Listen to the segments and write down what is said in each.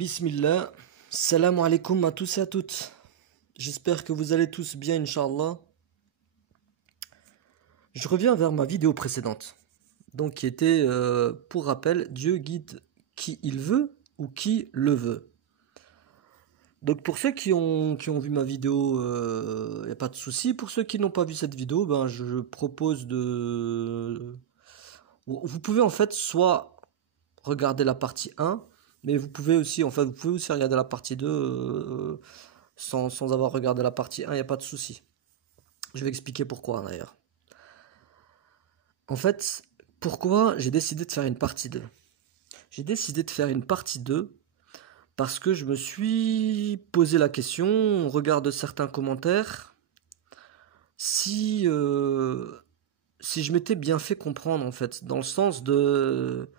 Bismillah, salam alaikum à tous et à toutes. J'espère que vous allez tous bien, Inch'Allah. Je reviens vers ma vidéo précédente, donc qui était, pour rappel, Dieu guide qui il veut ou qui le veut. Donc pour ceux qui ont vu ma vidéo, il n'y a pas de souci. Pour ceux qui n'ont pas vu cette vidéo, ben, je propose de... Vous pouvez en fait soit regarder la partie 1, mais vous pouvez aussi, vous pouvez aussi regarder la partie 2 sans avoir regardé la partie 1, il n'y a pas de souci. Je vais expliquer pourquoi d'ailleurs. En fait, pourquoi j'ai décidé de faire une partie 2? J'ai décidé de faire une partie 2 parce que je me suis posé la question, au regard de certains commentaires, si je m'étais bien fait comprendre en fait, dans le sens de...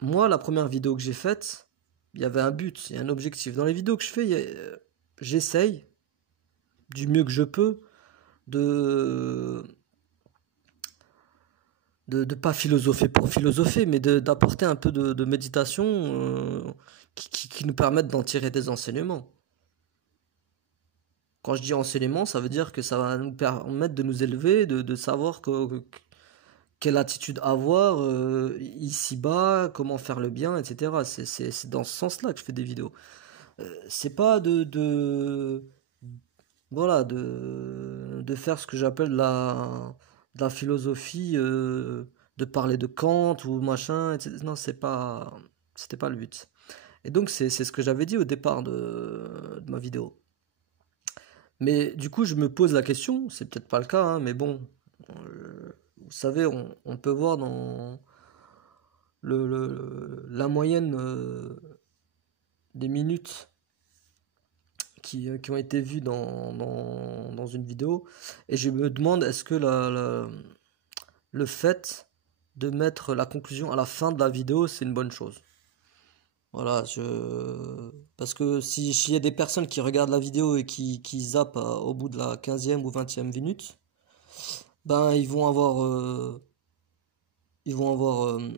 moi, la première vidéo que j'ai faite, il y avait un but, il y a un objectif. Dans les vidéos que je fais, j'essaye, du mieux que je peux, de pas philosopher pour philosopher, mais d'apporter un peu de méditation qui nous permettent d'en tirer des enseignements. Quand je dis enseignement, ça veut dire que ça va nous permettre de nous élever, de savoir quelle attitude avoir ici-bas, comment faire le bien, etc. C'est dans ce sens-là que je fais des vidéos. C'est pas voilà, de faire ce que j'appelle de la philosophie, de parler de Kant ou machin, etc. Non, c'était pas le but. Et donc, c'est ce que j'avais dit au départ de ma vidéo. Mais du coup, je me pose la question, c'est peut-être pas le cas, hein, mais bon, vous savez, on peut voir dans la moyenne des minutes qui ont été vues dans une vidéo, et je me demande est-ce que le fait de mettre la conclusion à la fin de la vidéo, c'est une bonne chose. Voilà, parce que s'il y a des personnes qui regardent la vidéo et qui zappent au bout de la 15e ou 20e minute, ben ils vont avoir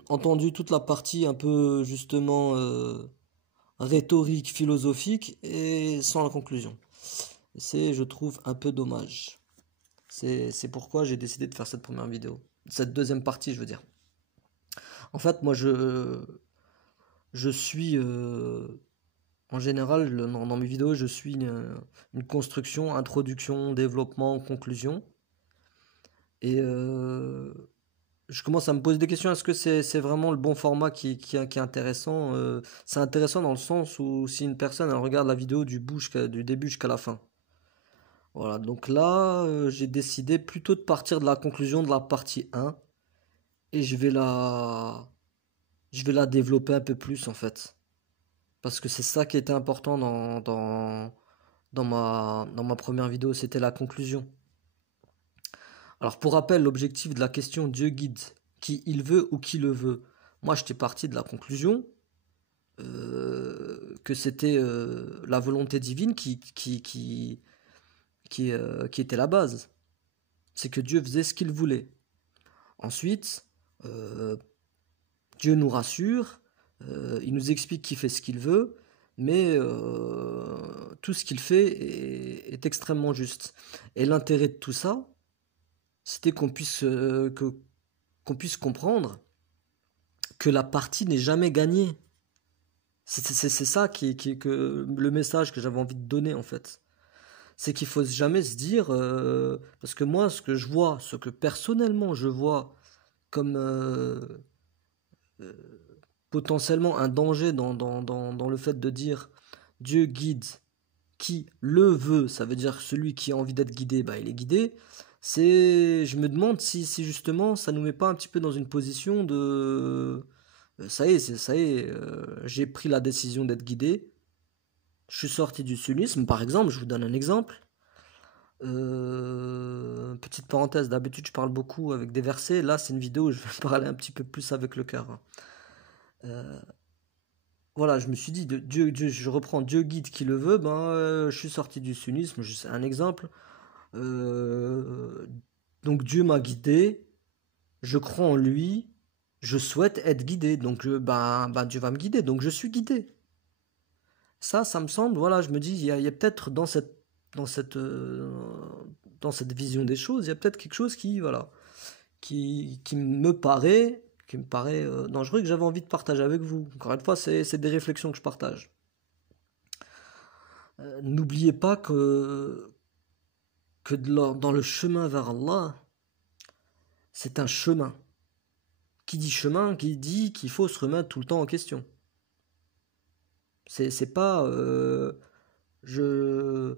entendu toute la partie un peu justement rhétorique, philosophique et sans la conclusion. C'est, je trouve, un peu dommage. C'est pourquoi j'ai décidé de faire cette première vidéo. Cette deuxième partie, je veux dire. En fait, moi, je suis, en général, dans mes vidéos, je suis une construction, introduction, développement, conclusion. Et je commence à me poser des questions. Est-ce que c'est vraiment le bon format qui est intéressant? C'est intéressant dans le sens où si une personne elle regarde la vidéo du début jusqu'à la fin. Voilà, donc là, j'ai décidé plutôt de partir de la conclusion de la partie 1 et je vais la développer un peu plus en fait. Parce que c'est ça qui était important dans ma première vidéo, c'était la conclusion. Alors pour rappel, l'objectif de la question Dieu guide qui il veut ou qui le veut. Moi, j'étais parti de la conclusion que c'était la volonté divine qui était la base. C'est que Dieu faisait ce qu'il voulait. Ensuite, Dieu nous rassure, il nous explique qu'il fait ce qu'il veut, mais tout ce qu'il fait est extrêmement juste. Et l'intérêt de tout ça, c'était qu'on puisse comprendre que la partie n'est jamais gagnée. C'est ça que le message que j'avais envie de donner en fait. C'est qu'il faut jamais se dire, parce que moi ce que je vois, ce que personnellement je vois comme potentiellement un danger dans le fait de dire Dieu guide qui le veut, ça veut dire celui qui a envie d'être guidé, bah il est guidé. Je me demande si justement ça nous met pas un petit peu dans une position de ça y est, j'ai pris la décision d'être guidé. Je suis sorti du sunnisme, par exemple, je vous donne un exemple. Petite parenthèse, d'habitude je parle beaucoup avec des versets, là c'est une vidéo où je vais parler un petit peu plus avec le cœur. Voilà, je me suis dit, je reprends Dieu guide qui le veut, je suis sorti du sunnisme, c'est un exemple. Donc Dieu m'a guidé, je crois en lui, je souhaite être guidé, donc Dieu va me guider, donc je suis guidé. Ça me semble, voilà, je me dis, il y a peut-être dans cette, dans cette vision des choses, il y a peut-être quelque chose qui, voilà, qui me paraît dangereux et que j'avais envie de partager avec vous. Encore une fois, c'est des réflexions que je partage. N'oubliez pas que dans le chemin vers Allah, c'est un chemin. Qui dit chemin, qui dit qu'il faut se remettre tout le temps en question. C'est pas je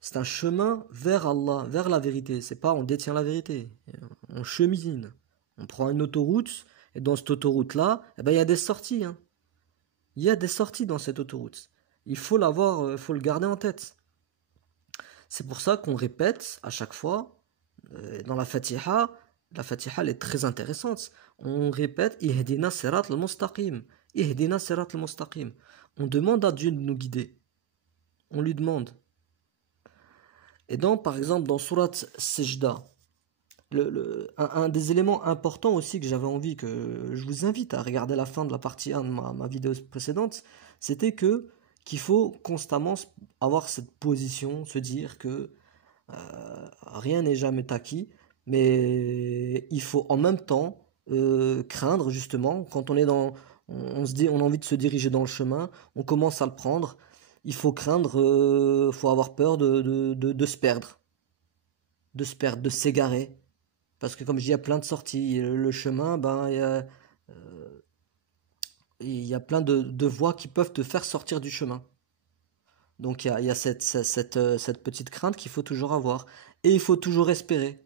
c'est un chemin vers Allah, vers la vérité. C'est pas on détient la vérité. On chemine. On prend une autoroute et dans cette autoroute là, eh ben il y a des sorties, hein. Il y a des sorties dans cette autoroute. Il faut l'avoir, faut le garder en tête. C'est pour ça qu'on répète à chaque fois dans la Fatiha elle est très intéressante. On répète Ihdina sirat al-mustaqim. Ihdina sirat al-mustaqim. On demande à Dieu de nous guider. On lui demande. Et donc, par exemple, dans Surat Sejda, un des éléments importants aussi que j'avais envie, que je vous invite à regarder la fin de la partie 1 de ma vidéo précédente, c'était qu'il faut constamment avoir cette position, se dire que rien n'est jamais acquis, mais il faut en même temps craindre justement quand on se dit on a envie de se diriger dans le chemin, on commence à le prendre, il faut craindre, faut avoir peur de se perdre, de s'égarer, parce que comme je dis, il y a plein de sorties, le chemin, ben il y a plein de voies qui peuvent te faire sortir du chemin. Donc il y a cette petite crainte qu'il faut toujours avoir. Et il faut toujours espérer.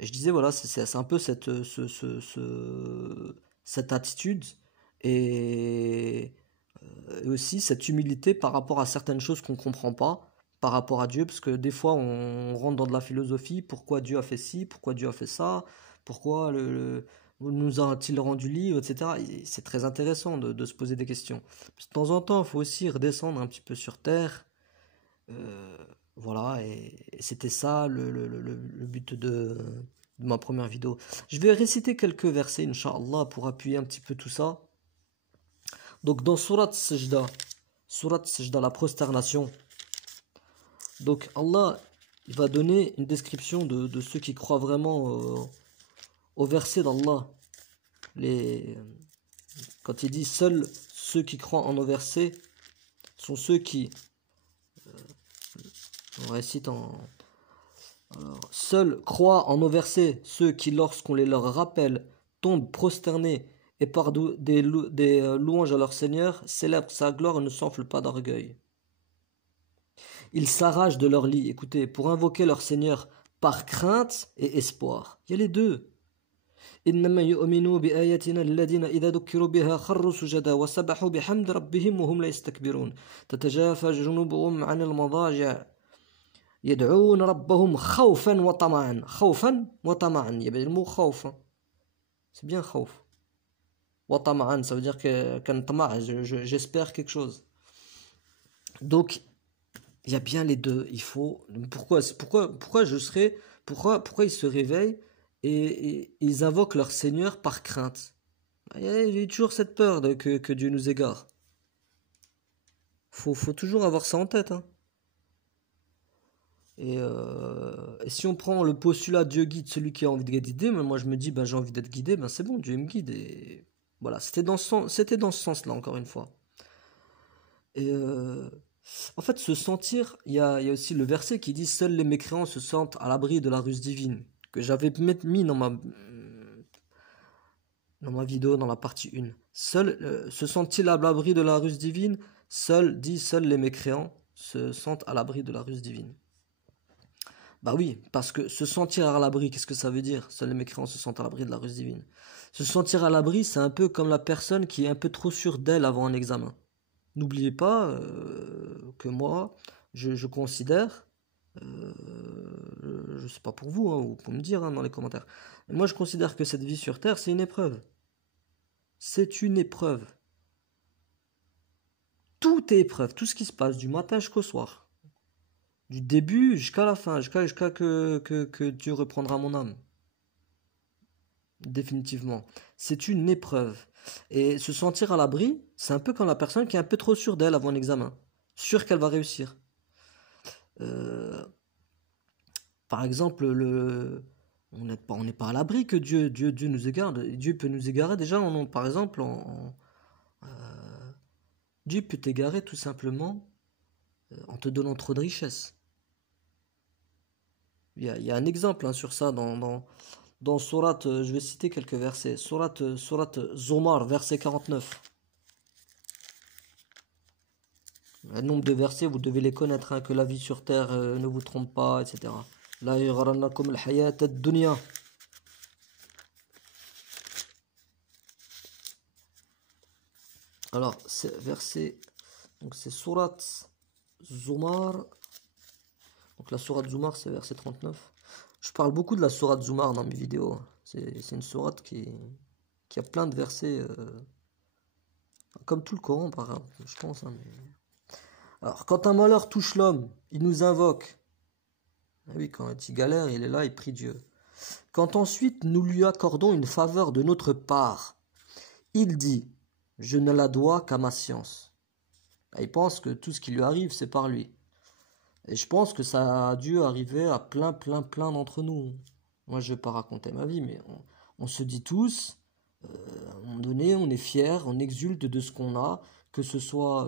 Et je disais, voilà, c'est un peu cette attitude et aussi cette humilité par rapport à certaines choses qu'on ne comprend pas, par rapport à Dieu, parce que des fois on rentre dans de la philosophie, pourquoi Dieu a fait ci, pourquoi Dieu a fait ça, pourquoi nous a-t-il rendu libre, etc. Et c'est très intéressant de se poser des questions. Puis de temps en temps, il faut aussi redescendre un petit peu sur terre. Euh, voilà, et c'était ça le but de ma première vidéo. Je vais réciter quelques versets, Inch'Allah, pour appuyer un petit peu tout ça. Donc dans Surat Sajda, la prosternation, donc Allah, il va donner une description de ceux qui croient vraiment au verset d'Allah. Quand il dit seuls ceux qui croient en nos versets sont ceux qui, on récite alors, seuls croient en nos versets ceux qui, lorsqu'on les leur rappelle, tombent prosternés et par des louanges à leur Seigneur, célèbrent sa gloire et ne s'enflent pas d'orgueil. Ils s'arrachent de leur lit, écoutez, pour invoquer leur Seigneur par crainte et espoir. Il y a les deux. إنما يؤمنوا بآياتنا الذين إذا ذكروا بها خروا سجدا وسبحوا بحمد ربهم وهم لا يستكبرون تتجافى جنوبهم عن المضاجع يدعون ربهم خوفا وطمعا il y avait le mot خوف, c'est bien خوف وطمعا, ça veut dire que j'espère quelque chose. Donc il y a bien les deux. Il faut pourquoi ils se réveillent et ils invoquent leur Seigneur par crainte. Il y a toujours cette peur que Dieu nous égare. Faut toujours avoir ça en tête, hein. Et si on prend le postulat Dieu guide celui qui a envie d'être guidé, mais moi je me dis ben j'ai envie d'être guidé, ben c'est bon, Dieu me guide. Et voilà, c'était dans ce sens-là, encore une fois. Et en fait, se sentir, il y a aussi le verset qui dit seuls les mécréants se sentent à l'abri de la ruse divine, que j'avais mis dans ma vidéo, dans la partie 1. Se sentent-ils à l'abri de la ruse divine? Seuls les mécréants se sentent à l'abri de la ruse divine. Bah oui, parce que se sentir à l'abri, qu'est-ce que ça veut dire? Seuls les mécréants se sentent à l'abri de la ruse divine. Se sentir à l'abri, c'est un peu comme la personne qui est un peu trop sûre d'elle avant un examen. N'oubliez pas que moi, je considère, je sais pas pour vous, hein, vous pouvez me dire hein, dans les commentaires, mais moi je considère que cette vie sur Terre, c'est une épreuve. C'est une épreuve. Tout est épreuve, tout ce qui se passe du matin jusqu'au soir. Du début jusqu'à la fin, jusqu'à que Dieu reprendra mon âme. définitivement. C'est une épreuve. Et se sentir à l'abri, c'est un peu comme la personne qui est un peu trop sûre d'elle avant un examen. Sûre qu'elle va réussir. Euh, Par exemple, on n'est pas à l'abri que Dieu nous égare. Dieu peut nous égarer. Déjà, par exemple, Dieu peut t'égarer tout simplement en te donnant trop de richesses. Il y a un exemple, hein, sur ça dans Surat, je vais citer quelques versets. Surat Zomar, verset 49. Un nombre de versets, vous devez les connaître, hein, que la vie sur terre ne vous trompe pas, etc. La yagharannakum al-hayat ad-dunya. Alors, c'est verset, donc c'est Surat Zumar. Donc la Surat Zumar, c'est verset 39. Je parle beaucoup de la Surat Zumar dans mes vidéos. C'est une sourate qui a plein de versets, comme tout le Coran, par exemple, je pense. Hein, mais... Alors, quand un malheur touche l'homme, il nous invoque. Ah oui, quand il galère, il est là, il prie Dieu. Quand ensuite nous lui accordons une faveur de notre part, il dit, je ne la dois qu'à ma science. Il pense que tout ce qui lui arrive, c'est par lui. Et je pense que ça a dû arriver à plein d'entre nous. Moi, je ne vais pas raconter ma vie, mais on se dit tous, à un moment donné, on est fiers, on exulte de ce qu'on a, que ce soit,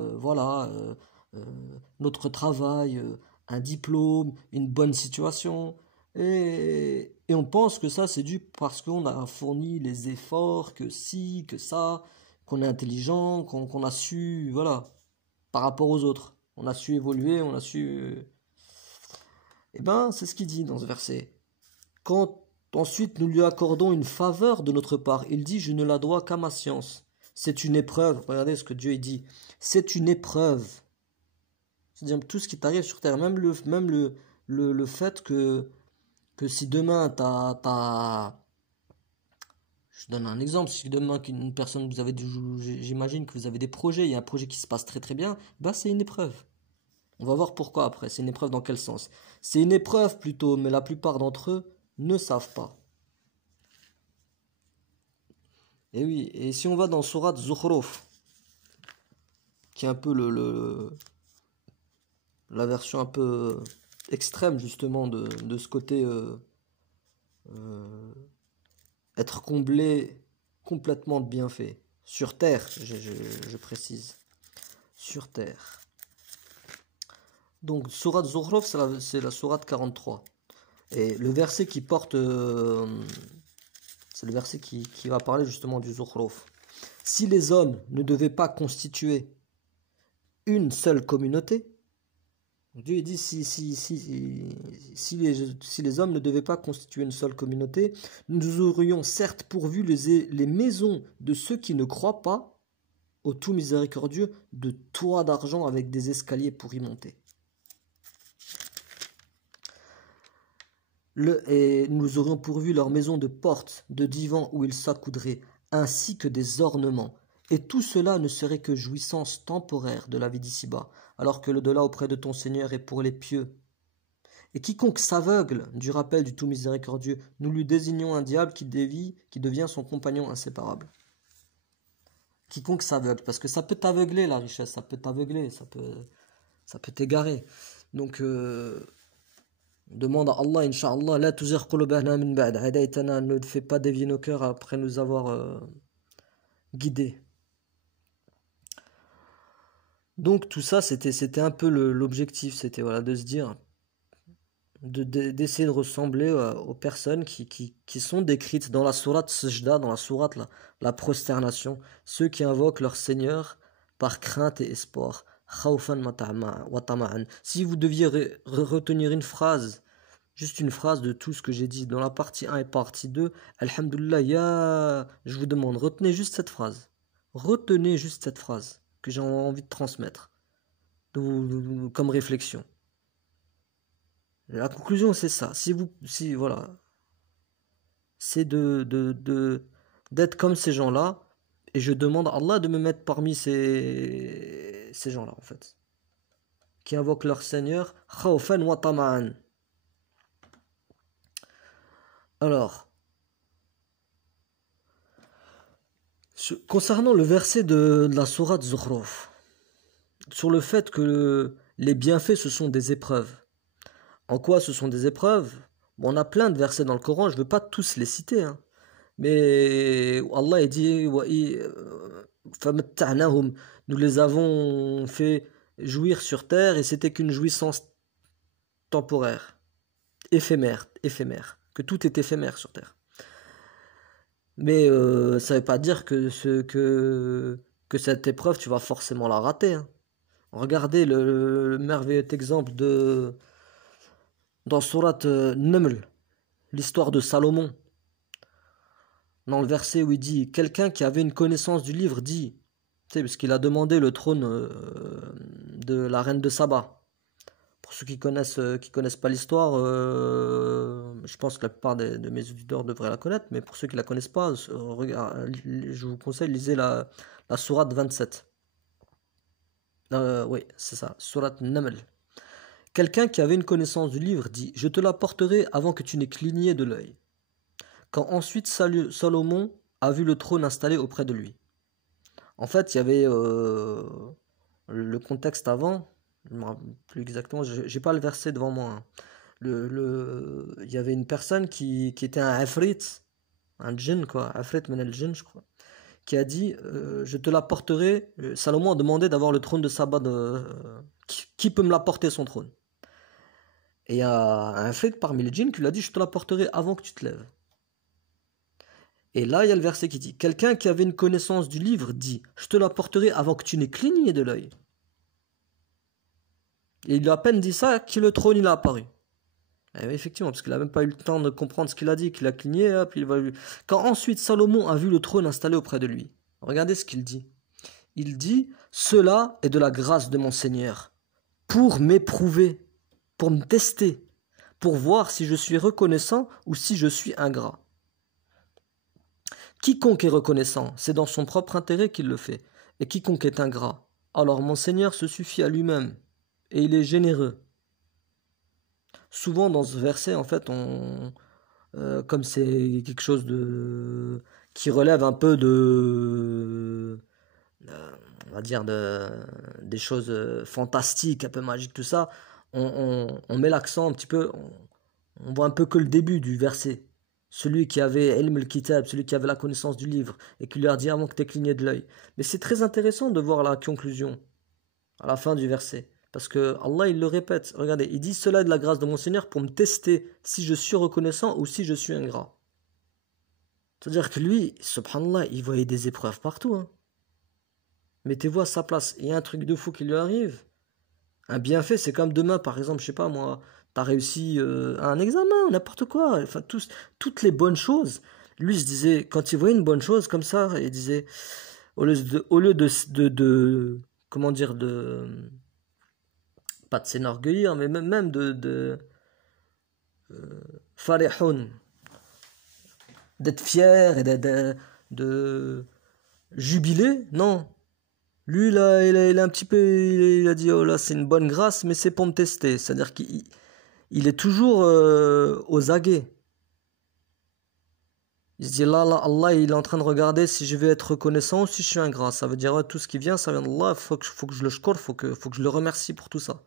notre travail, un diplôme, une bonne situation. Et on pense que ça, c'est dû parce qu'on a fourni les efforts, que si, que ça, qu'on est intelligent, qu'on a su, voilà, par rapport aux autres. On a su évoluer, on a su... Eh ben, c'est ce qu'il dit dans ce verset. Quand ensuite nous lui accordons une faveur de notre part, il dit, je ne la dois qu'à ma science. C'est une épreuve. Regardez ce que Dieu dit. C'est une épreuve. C'est-à-dire tout ce qui t'arrive sur terre, même le fait que si demain je donne un exemple, si demain qu'une personne, j'imagine que vous avez des projets, il y a un projet qui se passe très très bien, bah c'est une épreuve. On va voir pourquoi après. C'est une épreuve dans quel sens? C'est une épreuve plutôt, mais la plupart d'entre eux ne savent pas. Et oui, et si on va dans Surat Zukhruf, qui est un peu la version un peu extrême justement de ce côté être comblé complètement de bienfaits. Sur terre, je précise. Sur terre. Donc, Surat Zukhruf, c'est la Surat 43. Et le verset qui porte... c'est le verset qui va parler justement du Zukhruf. Si les hommes ne devaient pas constituer une seule communauté, Dieu dit si les hommes ne devaient pas constituer une seule communauté, nous aurions certes pourvu les maisons de ceux qui ne croient pas au tout miséricordieux de toits d'argent avec des escaliers pour y monter. Et nous aurions pourvu leurs maisons de portes, de divans où ils s'accoudraient, ainsi que des ornements. Et tout cela ne serait que jouissance temporaire de la vie d'ici-bas, alors que l'au-delà auprès de ton Seigneur est pour les pieux. Et quiconque s'aveugle du rappel du tout miséricordieux, nous lui désignons un diable qui devient son compagnon inséparable. Quiconque s'aveugle, parce que ça peut t'aveugler la richesse, ça peut t'aveugler, ça peut t'égarer. Donc demande à Allah, Inch'Allah, la tuzigh qulubana min ba'd hadaytana, ne fais pas dévier nos cœurs après nous avoir guidés. Donc tout ça, c'était un peu l'objectif, c'était voilà, de se dire, d'essayer de ressembler aux personnes qui sont décrites dans la sourate Sajda, dans la sourate la prosternation, ceux qui invoquent leur Seigneur par crainte et espoir. Si vous deviez retenir une phrase, juste une phrase de tout ce que j'ai dit dans la partie 1 et partie 2, Alhamdulillah, je vous demande, retenez juste cette phrase. Retenez juste cette phrase que j'ai envie de transmettre comme réflexion. La conclusion, c'est ça. Voilà, c'est d'être comme ces gens-là, et je demande à Allah de me mettre parmi ces gens-là, en fait, qui invoquent leur Seigneur, khawfan wa tama'an. Alors, Concernant le verset de la sourate Zukhruf, sur le fait que les bienfaits ce sont des épreuves. En quoi ce sont des épreuves? Bon, on a plein de versets dans le Coran, je ne veux pas tous les citer, hein. Mais Allah a dit فَمَتَّعْنَاهُمْ, nous les avons fait jouir sur terre et c'était qu'une jouissance temporaire, éphémère, que tout est éphémère sur terre. Mais ça ne veut pas dire que cette épreuve, tu vas forcément la rater, hein. Regardez le merveilleux exemple dans Sourate Naml, l'histoire de Salomon. Dans le verset où il dit, quelqu'un qui avait une connaissance du livre dit, tu sais, parce qu'il a demandé le trône de la reine de Saba. Pour ceux qui connaissent pas l'histoire, je pense que la plupart de mes auditeurs devraient la connaître, mais pour ceux qui la connaissent pas, je vous conseille, lisez la sourate 27. Oui, c'est ça, sourate Naml. Quelqu'un qui avait une connaissance du livre dit, je te l'apporterai avant que tu n'aies cligné de l'œil. Quand ensuite Salomon a vu le trône installé auprès de lui. En fait, il y avait le contexte avant, je ne me rappelle plus exactement, j'ai pas le verset devant moi, hein. Il y avait une personne qui était un afrit, un djinn quoi, afrit men el djinn je crois, qui a dit je te l'apporterai. Salomon a demandé d'avoir le trône de Saba, qui peut me l'apporter son trône? Et il y a un afrit parmi les djinns qui lui a dit je te l'apporterai avant que tu te lèves. Et là, il y a le verset qui dit, quelqu'un qui avait une connaissance du livre dit, je te l'apporterai avant que tu n'aies cligné de l'œil. Et il a à peine dit ça, que le trône il a apparu. Et effectivement, parce qu'il n'a même pas eu le temps de comprendre ce qu'il a dit, qu'il a cligné, puis il va... Quand ensuite Salomon a vu le trône installé auprès de lui, regardez ce qu'il dit. Il dit, cela est de la grâce de mon Seigneur, pour m'éprouver, pour me tester, pour voir si je suis reconnaissant ou si je suis ingrat. Quiconque est reconnaissant, c'est dans son propre intérêt qu'il le fait. Et quiconque est ingrat, alors mon Seigneur se suffit à lui-même. Et il est généreux. Souvent dans ce verset, en fait, comme c'est quelque chose qui relève un peu on va dire des choses fantastiques, un peu magiques, tout ça, on met l'accent un petit peu, on voit un peu que le début du verset. Celui qui avait ilm al-kitab, celui qui avait la connaissance du livre, et qui lui a dit avant que tu aies cligné de l'œil. Mais c'est très intéressant de voir la conclusion, à la fin du verset. Parce que Allah, il le répète. Regardez, il dit, cela est de la grâce de mon Seigneur pour me tester si je suis reconnaissant ou si je suis ingrat. C'est-à-dire que lui, subhanallah, il voyait des épreuves partout, hein. Mettez-vous à sa place. Il y a un truc de fou qui lui arrive. Un bienfait, c'est comme demain, par exemple, je sais pas moi, t'as réussi un examen, n'importe quoi, enfin toutes les bonnes choses. Lui, il se disait, quand il voyait une bonne chose comme ça, il disait, au lieu de comment dire, pas de s'énorgueillir, mais même farihun, d'être fier et de jubiler, non. Lui, là, il a un petit peu, il a dit, oh là, c'est une bonne grâce, mais c'est pour me tester. C'est-à-dire qu'il est toujours aux aguets. Il se dit, là, Allah, il est en train de regarder si je vais être reconnaissant ou si je suis ingrat. Ça veut dire, ouais, tout ce qui vient, ça vient d'Allah, faut que je le shkor, faut que je le remercie pour tout ça.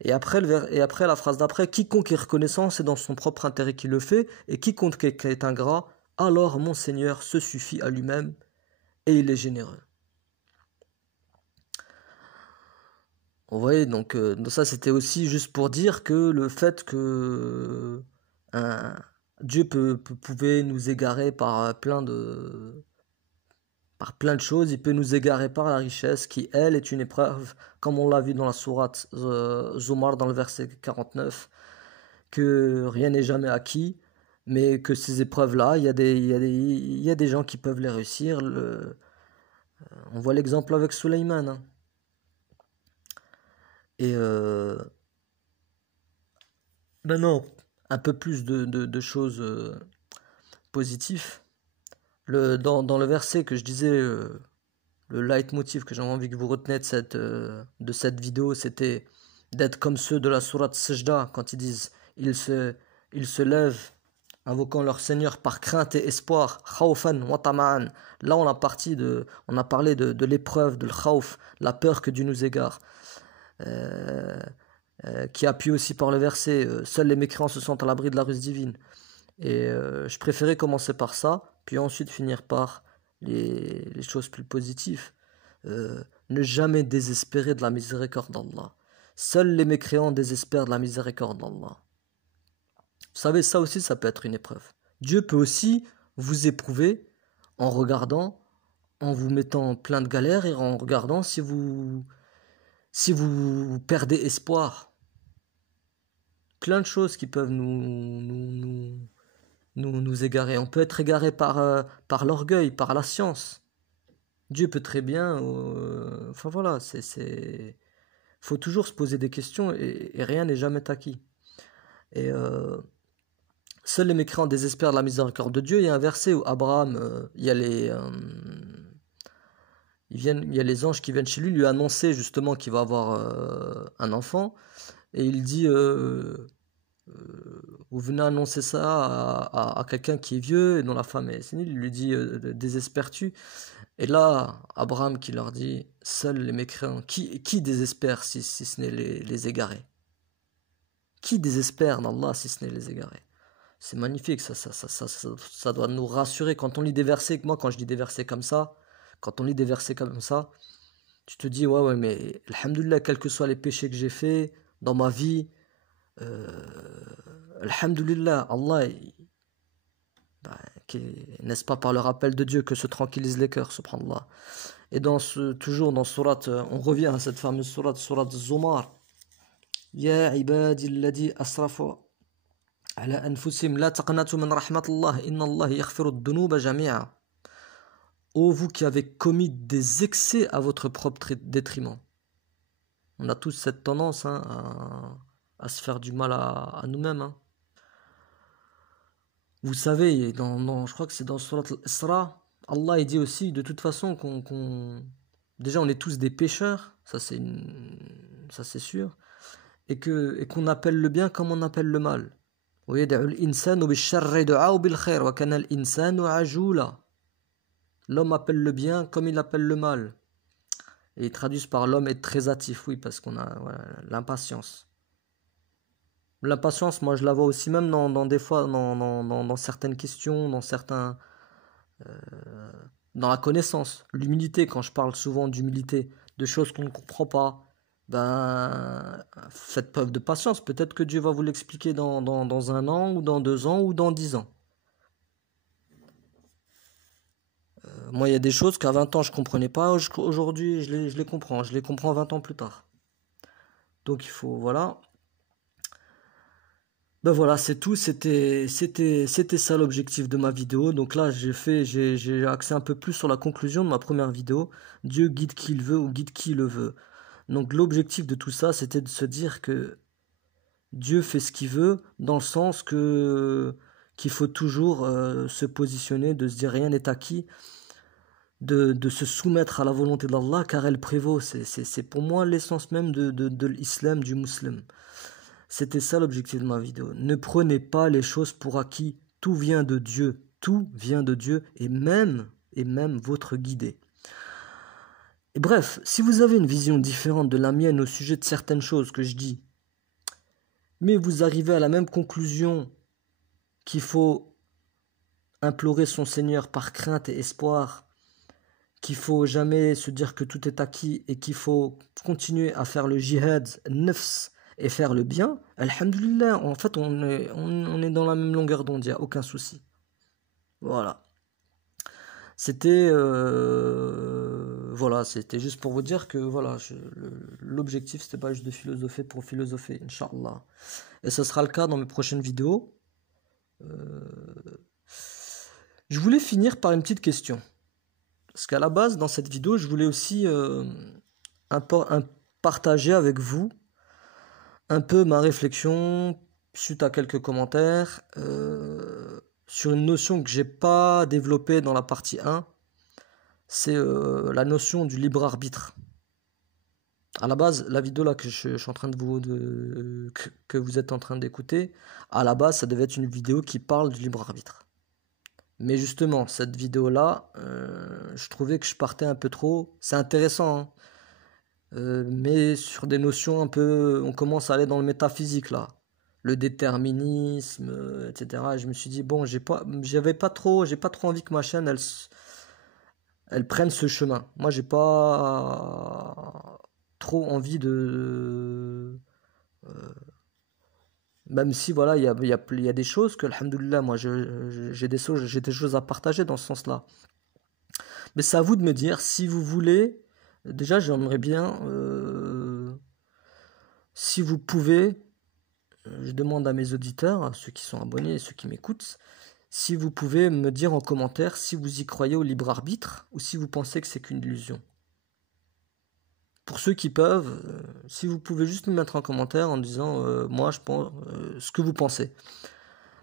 Et après, la phrase d'après, quiconque est reconnaissant, c'est dans son propre intérêt qu'il le fait, et quiconque est ingrat, alors mon Seigneur se suffit à lui-même, et il est généreux. Vous voyez, donc ça c'était aussi juste pour dire que le fait que Dieu pouvait nous égarer par plein de choses, il peut nous égarer par la richesse qui, elle, est une épreuve, comme on l'a vu dans la sourate Zumar, dans le verset 49, que rien n'est jamais acquis, mais que ces épreuves-là, il y a des gens qui peuvent les réussir. On voit l'exemple avec Sulayman, hein. Et maintenant, un peu plus de choses positives. Dans le verset que je disais, le leitmotiv que j'avais envie que vous reteniez de cette vidéo, c'était d'être comme ceux de la sourate Sajda, quand ils disent ils se lèvent invoquant leur Seigneur par crainte et espoir, khawfan wa tama'an. Là, on a parlé de l'épreuve, de l'khawf, la peur que Dieu nous égare, qui appuie aussi par le verset, seuls les mécréants se sentent à l'abri de la ruse divine. Et je préférais commencer par ça, puis ensuite finir par les choses plus positives. Ne jamais désespérer de la miséricorde d'Allah. Seuls les mécréants désespèrent de la miséricorde d'Allah. Vous savez, ça aussi, ça peut être une épreuve. Dieu peut aussi vous éprouver en regardant, en vous mettant plein de galères et en regardant si vous perdez espoir. Plein de choses qui peuvent nous égarer. On peut être égaré par l'orgueil, par la science. Dieu peut très bien... enfin voilà, faut toujours se poser des questions et rien n'est jamais acquis. Et seuls les mécréants désespèrent de la miséricorde de Dieu. Il y a un verset où Abraham, il y a les anges qui viennent chez lui, lui annoncer justement qu'il va avoir un enfant. Et il dit, vous venez annoncer ça à quelqu'un qui est vieux et dont la femme est sénile. Il lui dit, désespères-tu? Et là, Abraham qui leur dit, seuls les mécréants, qui désespère si ce n'est les égarés? Qui désespère d'Allah si ce n'est les égarés? C'est magnifique, ça doit nous rassurer. Quand on lit des versets, moi quand je lis des versets comme ça, quand on lit des versets comme ça, tu te dis, ouais, mais alhamdoulilah, quels que soient les péchés que j'ai faits dans ma vie, alhamdoulilah, Allah, n'est-ce pas par le rappel de Dieu que se tranquillisent les cœurs, subhanallah. Et toujours dans surat, on revient à cette fameuse surat Zumar. Ya ibadi alladhi asrafu ala anfusihim la taqnatu min rahmatillah inna Allah yaghfiru ad-dunuba jami'a. Ô vous qui avez commis des excès à votre propre détriment. On a tous cette tendance à se faire du mal à nous-mêmes. Hein. Vous savez, je crois que c'est dans Surat al-Isra, Allah il dit aussi de toute façon déjà on est tous des pécheurs, ça c'est sûr, et qu'on appelle le bien comme on appelle le mal. L'homme appelle le bien comme il appelle le mal. Et ils traduisent par l'homme est très hâtif, oui, parce qu'on a l'impatience. L'impatience, moi je la vois aussi même des fois dans certaines questions, dans la connaissance. L'humilité, quand je parle souvent d'humilité, de choses qu'on ne comprend pas, faites preuve de patience. Peut-être que Dieu va vous l'expliquer dans 1 an, ou dans 2 ans, ou dans 10 ans. Moi, il y a des choses qu'à 20 ans je ne comprenais pas, aujourd'hui je les comprends. Je les comprends 20 ans plus tard. Donc il faut, voilà. Ben voilà, c'est tout, c'était ça l'objectif de ma vidéo. Donc là, j'ai axé un peu plus sur la conclusion de ma première vidéo. Dieu guide qui il veut ou guide qui le veut. Donc l'objectif de tout ça, c'était de se dire que Dieu fait ce qu'il veut, dans le sens qu'il faut toujours se positionner, de se dire rien n'est acquis, de se soumettre à la volonté d'Allah, car elle prévaut. C'est pour moi l'essence même de l'islam, du musulman. C'était ça l'objectif de ma vidéo. Ne prenez pas les choses pour acquis. Tout vient de Dieu. Tout vient de Dieu et même votre guidé. Et bref, si vous avez une vision différente de la mienne au sujet de certaines choses que je dis, mais vous arrivez à la même conclusion qu'il faut implorer son Seigneur par crainte et espoir, qu'il faut jamais se dire que tout est acquis et qu'il faut continuer à faire le jihad, nafs, et faire le bien, alhamdulillah, en fait on est dans la même longueur d'onde, il n'y a aucun souci. Voilà. C'était c'était juste pour vous dire que voilà, l'objectif c'était pas juste de philosopher pour philosopher, Inch'Allah. Et ce sera le cas dans mes prochaines vidéos. Je voulais finir par une petite question. Parce qu'à la base, dans cette vidéo, je voulais aussi partager avec vous un peu ma réflexion suite à quelques commentaires sur une notion que j'ai pas développée dans la partie 1, c'est la notion du libre arbitre. À la base, la vidéo là que je suis en train que vous êtes en train d'écouter, à la base, ça devait être une vidéo qui parle du libre arbitre. Mais justement, cette vidéo-là, je trouvais que je partais un peu trop. C'est intéressant, hein, mais sur des notions un peu, on commence à aller dans le métaphysique là, le déterminisme, etc. Et je me suis dit bon, j'ai pas trop envie que ma chaîne elle prenne ce chemin. Moi, j'ai pas trop envie même si voilà, il y a des choses que, alhamdoulilah, moi, j'ai des choses à partager dans ce sens-là. Mais c'est à vous de me dire si vous voulez. Déjà, j'aimerais bien, si vous pouvez, je demande à mes auditeurs, à ceux qui sont abonnés et ceux qui m'écoutent, si vous pouvez me dire en commentaire si vous y croyez au libre arbitre ou si vous pensez que c'est qu'une illusion. Pour ceux qui peuvent, si vous pouvez juste me mettre en commentaire en disant moi je pense ce que vous pensez.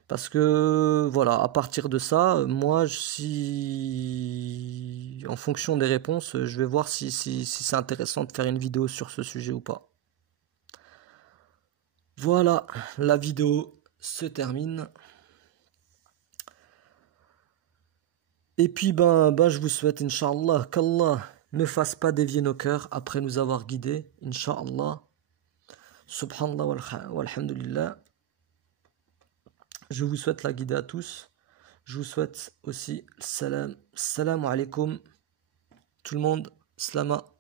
Parce que voilà, à partir de ça, moi si en fonction des réponses, je vais voir si c'est intéressant de faire une vidéo sur ce sujet ou pas. Voilà, la vidéo se termine. Et puis je vous souhaite, Inch'Allah, qu'Allah ne fasse pas dévier nos cœurs après nous avoir guidés, Inch'Allah. Subhanallah walhamdulillah. Je vous souhaite la guidée à tous. Je vous souhaite aussi salam alaikum tout le monde, slama.